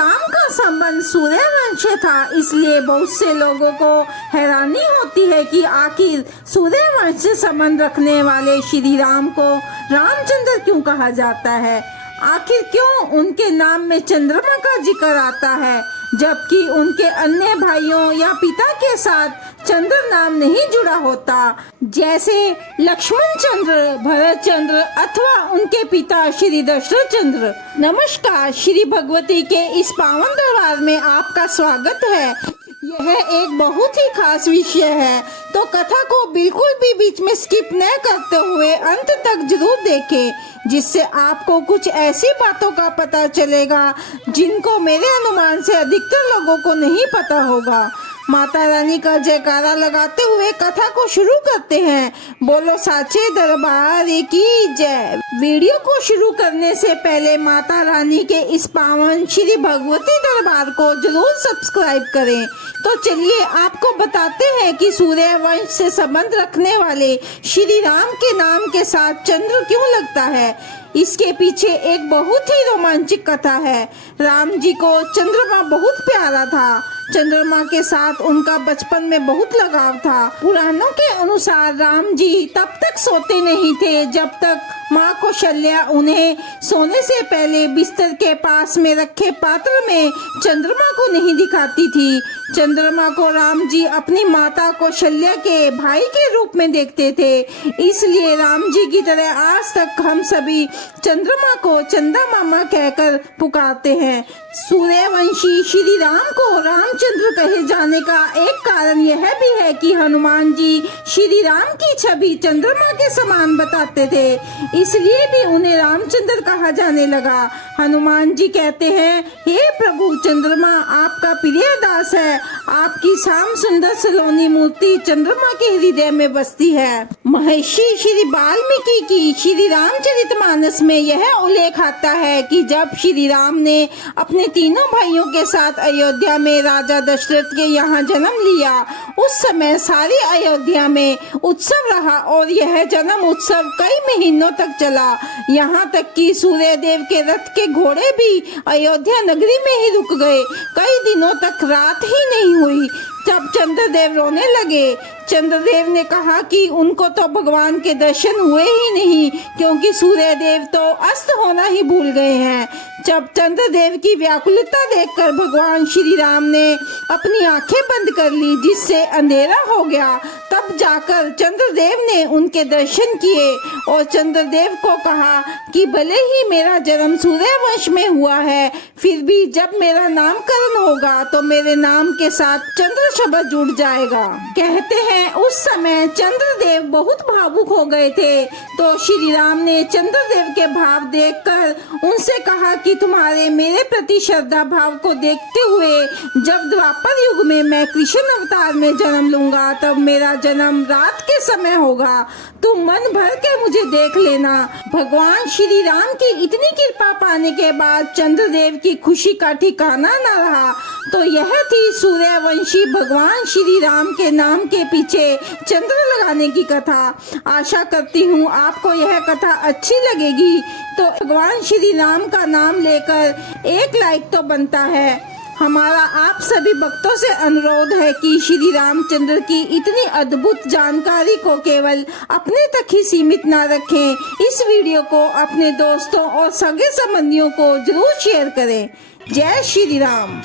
राम का संबंध सूर्यवंश से था, इसलिए बहुत से लोगों को हैरानी होती है कि आखिर सूर्यवंश से संबंध रखने वाले श्री राम को रामचंद्र क्यों कहा जाता है। आखिर क्यों उनके नाम में चंद्रमा का जिक्र आता है, जबकि उनके अन्य भाइयों या पिता के साथ चंद्र नाम नहीं जुड़ा होता, जैसे लक्ष्मण चंद्र, भरत चंद्र अथवा उनके पिता श्री दशरथ चंद्र। नमस्कार, श्री भगवती के इस पावन दरबार में आपका स्वागत है। यह एक बहुत ही खास विषय है, तो कथा को बिल्कुल भी बीच में स्किप न करते हुए अंत तक जरूर देखें, जिससे आपको कुछ ऐसी बातों का पता चलेगा जिनको मेरे अनुमान से अधिकतर लोगों को नहीं पता होगा। माता रानी का जयकारा लगाते हुए कथा को शुरू करते हैं। बोलो साचे दरबार की जय। वीडियो को शुरू करने से पहले माता रानी के इस पावन श्री भगवती दरबार को जरूर सब्सक्राइब करें। तो चलिए आपको बताते हैं कि सूर्यवंश से संबंध रखने वाले श्री राम के नाम के साथ चंद्र क्यों लगता है। इसके पीछे एक बहुत ही रोमांचक कथा है। राम जी को चंद्रमा बहुत प्यारा था। चंद्रमा के साथ उनका बचपन में बहुत लगाव था। पुराणों के अनुसार राम जी तब तक सोते नहीं थे जब तक माँ कौशल्या उन्हें सोने से पहले बिस्तर के पास में रखे पात्र में चंद्रमा को नहीं दिखाती थी। चंद्रमा को राम जी अपनी माता कौशल्या के भाई के रूप में देखते थे, इसलिए राम जी की तरह आज तक हम सभी चंद्रमा को चंदा मामा कहकर पुकारते हैं। सूर्यवंशी श्री राम को रामचंद्र कहे जाने का एक कारण यह भी है कि हनुमान जी श्री राम की छवि चंद्रमा के समान बताते थे, इसलिए भी उन्हें रामचंद्र कहा जाने लगा। हनुमान जी कहते हैं, हे प्रभु चंद्रमा आपका प्रिय दास है, आपकी श्याम सुंदर सलोनी मूर्ति चंद्रमा के हृदय में बसती है। महर्षि श्री वाल्मीकि की श्री रामचरितमानस में यह उल्लेख आता है कि जब श्री राम ने अपने तीनों भाइयों के साथ अयोध्या में राजा दशरथ के यहाँ जन्म लिया, उस समय सारी अयोध्या में उत्सव रहा और यह जन्म उत्सव कई महीनों तक चला। यहाँ तक कि सूर्यदेव के रथ के घोड़े भी अयोध्या नगरी में ही रुक गए। कई दिनों तक रात ही नहीं हुई। जब चंद्रदेव रोने लगे, चंद्रदेव ने कहा कि उनको तो भगवान के दर्शन हुए ही नहीं, क्योंकि सूर्यदेव तो अस्त होना ही भूल गए हैं। जब चंद्रदेव की व्याकुलता देखकर भगवान श्री राम ने अपनी आंखें बंद कर ली, जिससे अंधेरा हो गया, तब जाकर चंद्रदेव ने उनके दर्शन किए और चंद्रदेव को कहा कि भले ही मेरा जन्म सूर्यवंश में हुआ है, फिर भी जब मेरा नामकरण होगा तो मेरे नाम के साथ चंद्र शब्द जुड़ जाएगा। कहते हैं उस समय चंद्रदेव बहुत भावुक हो गए थे, तो श्री राम ने चंद्रदेव के भाव देखकर उनसे कहा कि तुम्हारे मेरे प्रति श्रद्धा भाव को देखते हुए जब द्वापर युग में मैं कृष्ण अवतार में जन्म लूंगा, तब मेरा जन्म रात के समय होगा। तुम मन भर के मुझे देख लेना। भगवान श्री राम की इतनी कृपा पाने के बाद चंद्रदेव की खुशी का ठिकाना न रहा। तो यह थी सूर्यवंशी भगवान श्री राम के नाम के पीछे चंद्र लगाने की कथा। आशा करती हूँ आपको यह कथा अच्छी लगेगी। तो भगवान श्री राम का नाम लेकर एक लाइक तो बनता है। हमारा आप सभी भक्तों से अनुरोध है कि श्री रामचंद्र की इतनी अद्भुत जानकारी को केवल अपने तक ही सीमित ना रखें। इस वीडियो को अपने दोस्तों और सगे संबंधियों को जरूर शेयर करें। जय श्री राम।